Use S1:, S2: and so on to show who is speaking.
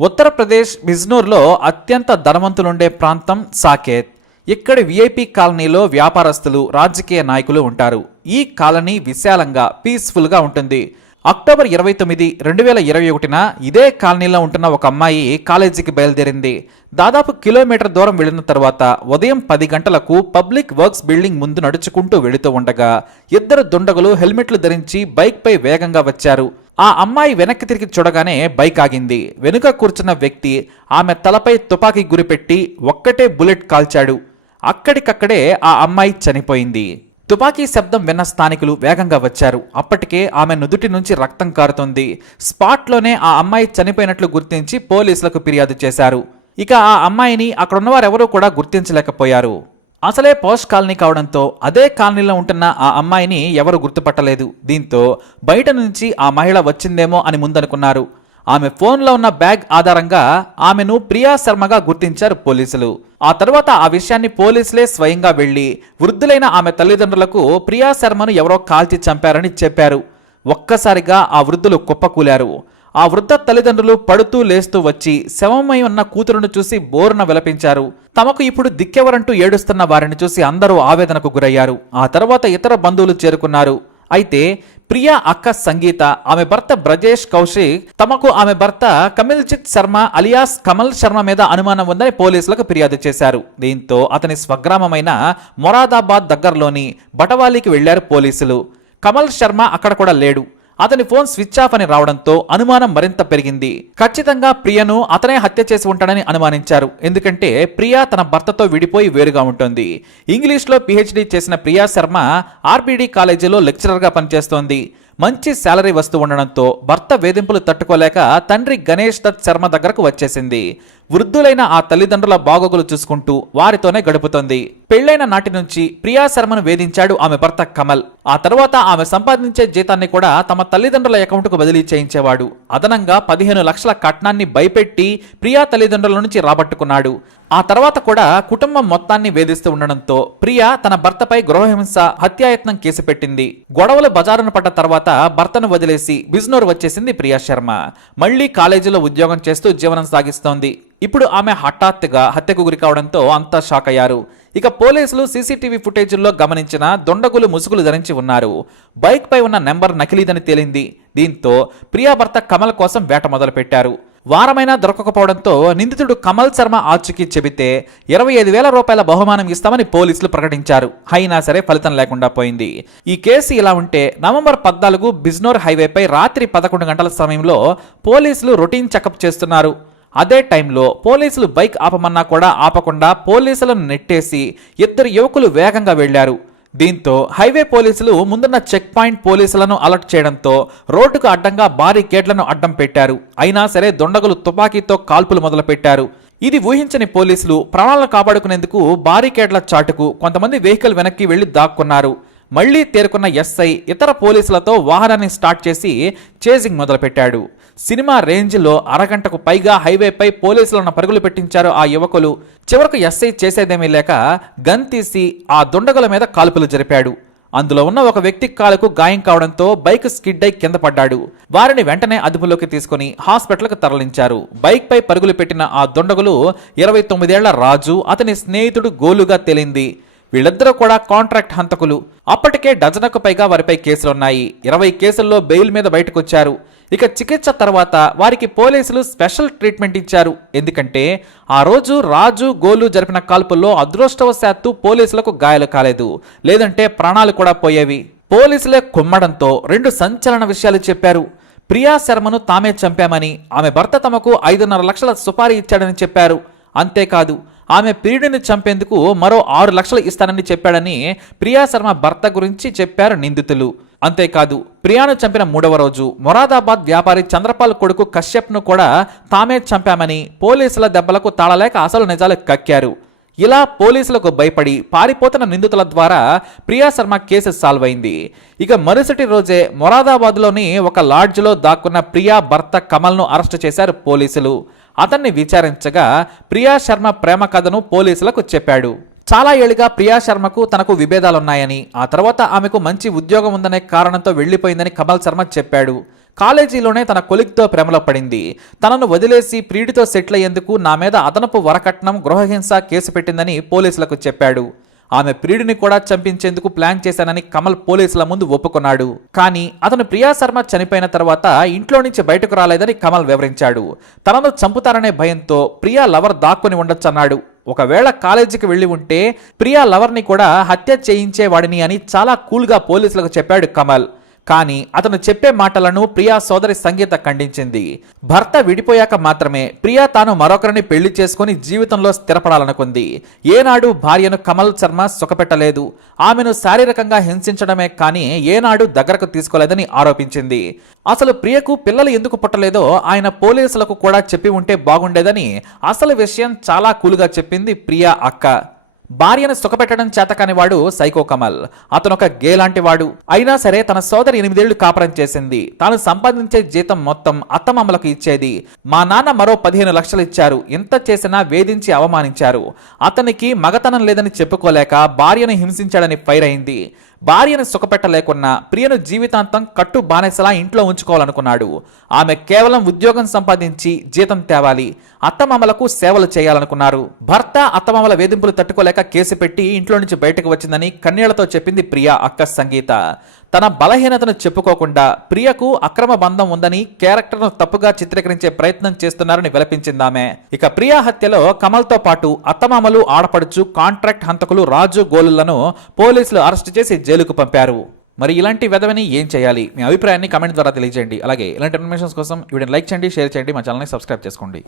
S1: ఉత్తరప్రదేశ్ బిజ్నూర్లో అత్యంత ధనవంతులుండే ప్రాంతం సాకేత్. ఇక్కడి విఐపి కాలనీలో వ్యాపారస్తులు రాజకీయ నాయకులు ఉంటారు. ఈ కాలనీ విశాలంగా పీస్ఫుల్గా ఉంటుంది. అక్టోబర్ ఇరవై తొమ్మిది రెండు వేల ఇరవై ఒకటిన ఇదే కాలనీలో ఉంటున్న ఒక అమ్మాయి కాలేజీకి బయలుదేరింది. దాదాపు కిలోమీటర్ దూరం వెళ్ళిన తర్వాత ఉదయం పది గంటలకు పబ్లిక్ వర్క్స్ బిల్డింగ్ ముందు నడుచుకుంటూ వెళుతూ ఉండగా ఇద్దరు దుండగులు హెల్మెట్లు ధరించి బైక్పై వేగంగా వచ్చారు. ఆ అమ్మాయి వెనక్కి తిరిగి చూడగానే బైక్ ఆగింది. వెనుక కూర్చున్న వ్యక్తి ఆమె తలపై తుపాకీ గురిపెట్టి ఒక్కటే బుల్లెట్ కాల్చాడు. అక్కడికక్కడే ఆ అమ్మాయి చనిపోయింది. తుపాకీ శబ్దం విన్న స్థానికులు వేగంగా వచ్చారు. అప్పటికే ఆమె నుదుటి నుంచి రక్తం కారుతుంది. స్పాట్లోనే ఆ అమ్మాయి చనిపోయినట్లు గుర్తించి పోలీసులకు ఫిర్యాదు చేశారు. ఇక ఆ అమ్మాయిని అక్కడున్నవారెవరూ కూడా గుర్తించలేకపోయారు. అసలే పోస్ట్ కాలనీ కావడంతో అదే కాలనీలో ఉంటున్న ఆ అమ్మాయిని ఎవరు గుర్తుపట్టలేదు. దీంతో బయట నుంచి ఆ మహిళ వచ్చిందేమో అని ముందనుకున్నారు. ఆమె ఫోన్లో ఉన్న బ్యాగ్ ఆధారంగా ఆమెను ప్రియా శర్మగా గుర్తించారు పోలీసులు. ఆ తర్వాత ఆ విషయాన్ని పోలీసులే స్వయంగా వెళ్ళి వృద్ధులైన ఆమె తల్లిదండ్రులకు ప్రియా శర్మను ఎవరో కాల్చి చంపారని చెప్పారు. ఒక్కసారిగా ఆ వృద్ధులు కుప్పకూలారు. ఆ వృద్ధ తల్లిదండ్రులు పడుతూ లేస్తూ వచ్చి శవమై ఉన్న కూతురును చూసి బోరున విలపించారు. తమకు ఇప్పుడు దిక్కెవరంటూ ఏడుస్తున్న వారిని చూసి అందరూ ఆవేదనకు గురయ్యారు. ఆ తర్వాత ఇతర బంధువులు చేరుకున్నారు. అయితే ప్రియా అక్క సంగీత ఆమె భర్త బ్రజేష్ కౌశిక్ తమకు ఆమె భర్త కమిల్చిత్ శర్మ అలియాస్ కమల్ శర్మ మీద అనుమానం ఉందని పోలీసులకు ఫిర్యాదు చేశారు. దీంతో అతని స్వగ్రామమైన మొరాదాబాద్ దగ్గరలోని బటవాలీకి వెళ్ళారు పోలీసులు. కమల్ శర్మ అక్కడ కూడా లేడు. అతని ఫోన్ స్విచ్ ఆఫ్ అని రావడంతో అనుమానం మరింత పెరిగింది. ఖచ్చితంగా ప్రియను అతనే హత్య చేసి ఉంటాడని అనుమానించారు. ఎందుకంటే ప్రియా తన భర్తతో విడిపోయి వేరుగా ఉంటుంది. ఇంగ్లీష్లో పిహెచ్డి చేసిన ప్రియా శర్మ ఆర్బిడి కాలేజీలో లెక్చరర్గా పనిచేస్తోంది. మంచి శాలరీ వస్తూ ఉండడంతో భర్త వేధింపులు తట్టుకోలేక తండ్రి గణేష్ దత్ శర్మ దగ్గరకు వచ్చేసింది. వృద్ధులైన ఆ తల్లిదండ్రుల బాగోగులు చూసుకుంటూ వారితోనే గడుపుతోంది. పెళ్ళైన నాటి నుంచి ప్రియా శర్మను వేధించాడు ఆమె భర్త కమల్. ఆ తర్వాత ఆమె సంపాదించే జీతాన్ని కూడా తమ తల్లిదండ్రుల అకౌంట్కు బదిలీ చేయించేవాడు. అదనంగా పదిహేను లక్షల కట్నాన్ని భయపెట్టి ప్రియా తల్లిదండ్రుల నుంచి రాబట్టుకున్నాడు. ఆ తర్వాత కూడా కుటుంబం మొత్తాన్ని వేధిస్తూ ఉండడంతో ప్రియా తన భర్తపై గృహహింస హత్యాయత్నం కేసు పెట్టింది. గొడవలు బజారున పడ్డ తర్వాత భర్తను వదిలేసి బిజ్నోర్ వచ్చేసింది ప్రియా శర్మ. మళ్ళీ కాలేజీలో ఉద్యోగం చేస్తూ జీవనం సాగిస్తోంది. ఇప్పుడు ఆమె హఠాత్తుగా హత్యకు గురి కావడంతో అంతా షాక్ అయ్యారు. ఇక పోలీసులు సీసీటీవీ ఫుటేజీల్లో గమనించిన దొండగులు ముసుగులు ధరించి ఉన్నారు. బైక్పై ఉన్న నెంబర్ నకిలీదని తేలింది. దీంతో ప్రియాభర్త కమల్ కోసం వేట మొదలుపెట్టారు. వారమైనా దొరకకపోవడంతో నిందితుడు కమల్ శర్మ ఆచూకీ చెబితే ఇరవై ఐదు వేల రూపాయల బహుమానం ఇస్తామని పోలీసులు ప్రకటించారు. అయినా సరే ఫలితం లేకుండా పోయింది. ఈ కేసు ఇలా ఉంటే నవంబర్ పద్నాలుగు బిజ్నోర్ హైవేపై రాత్రి పదకొండు గంటల సమయంలో పోలీసులు రొటీన్ చెకప్ చేస్తున్నారు. అదే టైంలో పోలీసులు బైక్ ఆపమన్నా కూడా ఆపకుండా పోలీసులను నెట్టేసి ఇద్దరు యువకులు వేగంగా వెళ్ళారు దీంతో హైవే పోలీసులు ముందున్న చెక్ పాయింట్ పోలీసులను అలర్ట్ చేయడంతో రోడ్డుకు అడ్డంగా భారీ గేట్లను అడ్డం పెట్టారు. అయినా సరే దొండగులు తుపాకీతో కాల్పులు మొదలుపెట్టారు. ఇది ఊహించని పోలీసులు ప్రాణాలను కాపాడుకునేందుకు బారికేడ్ల చాటుకు కొంతమంది వెహికల్ వెనక్కి వెళ్ళి దాక్కున్నారు. మళ్ళీ తేరుకున్న ఎస్ఐ ఇతర పోలీసులతో వాహనాన్ని స్టార్ట్ చేసి చేజింగ్ మొదలుపెట్టాడు. సినిమా రేంజ్లో అరగంటకు పైగా హైవేపై పోలీసులను పరుగులు పెట్టించారు ఆ యువకులు. చివరకు ఎస్ఐ చేసేదేమీ లేక గన్ తీసి ఆ దుండగుల మీద కాల్పులు జరిపాడు. అందులో ఉన్న ఒక వ్యక్తి కాలుకు గాయం కావడంతో బైక్ స్కిడ్ అయి కింద పడ్డాడు. వారిని వెంటనే అదుపులోకి తీసుకుని హాస్పిటల్కు తరలించారు. బైక్ పై పరుగులు పెట్టిన ఆ దుండగులు ఇరవై తొమ్మిదేళ్ళ రాజు అతని స్నేహితుడు గోలుగా తేలింది. వీళ్ళిద్దరూ కూడా కాంట్రాక్ట్ హంతకులు. అప్పటికే డజనకు పైగా వారిపై కేసులున్నాయి. ఇరవై కేసుల్లో బెయిల్ మీద బయటకొచ్చారు. ఇక చికిత్స తర్వాత వారికి పోలీసులు స్పెషల్ ట్రీట్మెంట్ ఇచ్చారు. ఎందుకంటే ఆ రోజు రాజు గోలు జరిపిన కాల్పుల్లో అదృష్టవశాత్తు పోలీసులకు గాయాలు కాలేదు. లేదంటే ప్రాణాలు కూడా పోయేవి. పోలీసులే కుమ్మడంతో రెండు సంచలన విషయాలు చెప్పారు. ప్రియా శర్మను తామే చంపామని ఆమె భర్త తమకు ఐదున్నర లక్షల సుపారీ ఇచ్చాడని చెప్పారు. అంతేకాదు ఆమె ప్రియుడిని చంపేందుకు మరో ఆరు లక్షలు ఇస్తానని చెప్పాడని ప్రియా శర్మ భర్త గురించి చెప్పారు నిందితులు. అంతేకాదు ప్రియాను చంపిన మూడవ రోజు మొరాదాబాద్ వ్యాపారి చంద్రపాల్ కొడుకు కశ్యప్ను కూడా తామే చంపామని పోలీసుల దెబ్బలకు తాళలేక అసలు నిజాలు కక్కారు. ఇలా పోలీసులకు భయపడి పారిపోతున్న నిందితుల ద్వారా ప్రియా శర్మ కేసు సాల్వ్ అయింది. ఇక మరుసటి రోజే మొరాదాబాద్లోని ఒక లాడ్జ్లో దాక్కున్న ప్రియా భర్త కమల్ను అరెస్టు చేశారు పోలీసులు. అతన్ని విచారించగా ప్రియా శర్మ ప్రేమ కథను పోలీసులకు చెప్పాడు. చాలా ఏళ్ళుగా ప్రియా శర్మకు తనకు విభేదాలున్నాయని ఆ తర్వాత ఆమెకు మంచి ఉద్యోగం ఉందనే కారణంతో వెళ్ళిపోయిందని కమల్ శర్మ చెప్పాడు. కాలేజీలోనే తన కొలిక్తో ప్రేమలో పడింది. తనను వదిలేసి ప్రీడితో సెటిల్ అయ్యేందుకు నా మీద అదనపు వరకట్నం గృహహింస కేసు పెట్టిందని పోలీసులకు చెప్పాడు. ఆమె ప్రియుడిని కూడా చంపించేందుకు ప్లాన్ చేశానని కమల్ పోలీసుల ముందు ఒప్పుకున్నాడు. కానీ అతను ప్రియా శర్మ చనిపోయిన తర్వాత ఇంట్లో నుంచి బయటకు రాలేదని కమల్ వివరించాడు. తనను చంపుతారనే భయంతో ప్రియా లవర్ దాక్కుని ఉండొచ్చన్నాడు. ఒకవేళ కాలేజీకి వెళ్ళి ఉంటే ప్రియా లవర్ని కూడా హత్య చేయించేవాడిని అని చాలా కూల్గా పోలీసులకు చెప్పాడు కమల్. కానీ అతను చెప్పే మాటలను ప్రియా సోదరి సంగీత ఖండించింది. భర్త విడిపోయాక మాత్రమే ప్రియా తాను మరొకరిని పెళ్ళి చేసుకుని జీవితంలో స్థిరపడాలనుకుంది. ఏనాడు భార్యను కమల్ శర్మ సుఖపెట్టలేదు. ఆమెను శారీరకంగా హింసించడమే కానీ ఏనాడు దగ్గరకు తీసుకోలేదని ఆరోపించింది. అసలు ప్రియకు పిల్లలు ఎందుకు పుట్టలేదో ఆయన పోలీసులకు కూడా చెప్పి ఉంటే బాగుండేదని అసలు విషయం చాలా కూలుగా చెప్పింది ప్రియా అక్క. భార్యను సుఖపెట్టడం చేతకాని వాడు సైకో కమల్. అతను ఒక గే లాంటి వాడు. అయినా సరే తన సోదరి ఎనిమిదేళ్ళు కాపురం చేసింది. తాను సంపాదించే జీతం మొత్తం అత్తమామలకు ఇచ్చేది. మా నాన్న మరో పదిహేను లక్షలు ఇచ్చారు. ఇంత చేసినా వేధించి అవమానించారు. అతనికి మగతనం లేదని చెప్పుకోలేక భార్యను హింసించాడని ఫైర్ అయింది. భార్యను సుఖపెట్టలేకున్నా ప్రియను జీవితాంతం కట్టు బానిసలా ఇంట్లో ఉంచుకోవాలనుకున్నాడు. ఆమె కేవలం ఉద్యోగం సంపాదించి జీతం తేవాలి. అత్తమామలకు సేవలు చేయాలనుకున్నారు. భర్త అత్తమామల వేధింపులు తట్టుకోలేక కేసు పెట్టి ఇంట్లో నుంచి బయటకు వచ్చిందని కన్నీళ్ళతో చెప్పింది ప్రియా అక్క సంగీత. తన బలహీనతను చెప్పుకోకుండా ప్రియకు అక్రమ బంధం ఉందని క్యారెక్టర్ను తప్పుగా చిత్రీకరించే ప్రయత్నం చేస్తున్నారని విలపించిందామె ఇక ప్రియా హత్యలో కమల్తో పాటు అత్తమామలు ఆడపడుచు కాంట్రాక్ట్ హంతకులు రాజు గోలులను పోలీసులు అరెస్టు చేసి జైలుకు పంపారు. మరి ఇలాంటి వెధవని ఏం చేయాలి? మీ అభిప్రాయాన్ని కమెంట్ ద్వారా తెలియజేయండి. అలాగే ఇలాంటి ఇన్ఫర్మేషన్స్ కోసం వీడియోని లైక్ చేయండి షేర్ చేయండి మా ఛానల్ని సబ్స్క్రైబ్ చేసుకోండి.